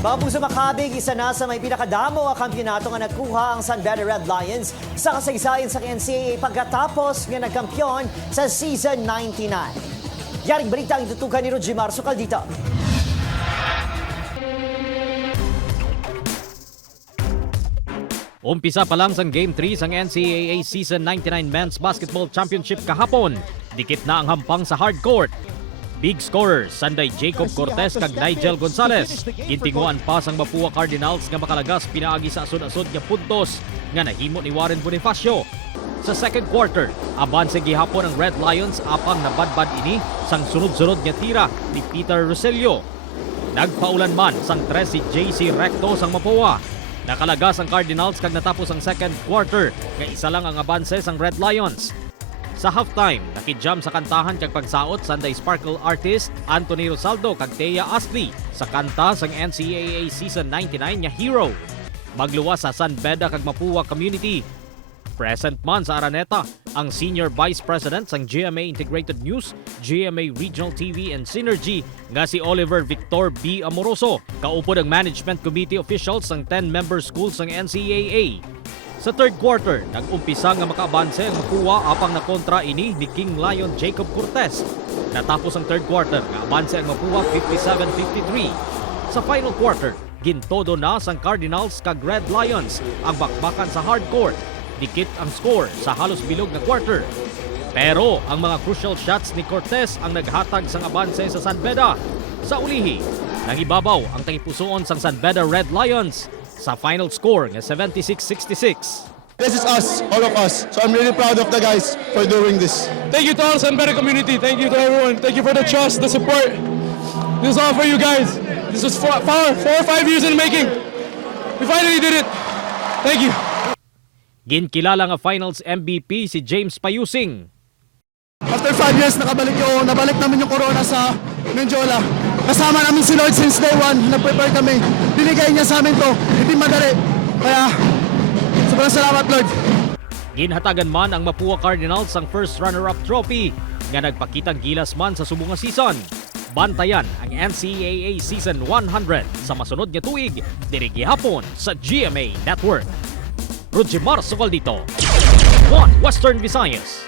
Babu sa Makabig, isa na sa may pinakadamo ang kampeonato nga nakuha ang Beda Red Lions sa kasaysayan sa NCAA pagkatapos nga nagkampiyon sa Season 99. Yaring balita ang itutukan ni Rojimar Sukaldita. Umpisa pa lang sa Game 3 sang NCAA Season 99 Men's Basketball Championship kahapon. Dikit na ang hampang sa hardcourt. Big scorers Sanday Jacob Cortez kag Nigel Gonzalez. Gintinguan pa sang Mapua Cardinals nga makalagas pinaagi sa asod-asod nga puntos nga nahimo ni Warren Bonifacio. Sa second quarter, abanse gihapon ang Red Lions apang nabadbad ini sang sunod-sunod nga tira ni Peter Roselio. Nagpaulan man sang 3 si JC Recto sang Mapua. Nakalagas ang Cardinals kag natapos ang second quarter nga isa lang ang abanse sang Red Lions. Sa halftime, nakijam sa kantahan kag pagsaot Sunday Sparkle artist Anthony Rosaldo kag Thea Astley sa kanta sang NCAA Season 99 nga Hero. Magluwas sa San Beda kag Mapua community. Present man sa Araneta ang Senior Vice President sang GMA Integrated News, GMA Regional TV and Synergy nga si Oliver Victor B. Amoroso. Kaupod ang Management Committee officials sang 10-member schools sang NCAA. Sa third quarter, nag-umpisa nga makaabanse ang Mapua apang na kontra ini ni King Lion Jacob Cortez. Natapos ang third quarter, nga-abanse ang Mapua 57-53. Sa final quarter, gintodo na sang Cardinals kag Red Lions ang bakbakan sa hardcourt. Dikit ang score sa halos bilog na quarter. Pero ang mga crucial shots ni Cortez ang naghatag sang abanse sa San Beda. Sa ulihi, nangibabaw ang tangipusoon sang San Beda Red Lions sa final score nga 76-66. This is us, all of us. So I'm really proud of the guys for doing this. Thank you to all San Beda community. Thank you to everyone. Thank you for the trust, the support. This is all for you guys. This was 4 or 5 years in the making. We finally did it. Thank you. Ginkilala nga finals MVP si James Payusing. After 5 years, nabalik namin yung corona sa Menjola. Kasama namin si Lord since day one. Nag-prepare kami. Binigay niya sa amin to. Hindi madali. Kaya, sobrang salamat, Lord. Ginhatagan man ang Mapua Cardinals ang first runner-up trophy nga nagpakitang gilas man sa subong nga season. Bantayan ang NCAA Season 100 sa masunod nga tuig diri gihapon sa GMA Network. Rojimar Sukaldito, Western Visayas.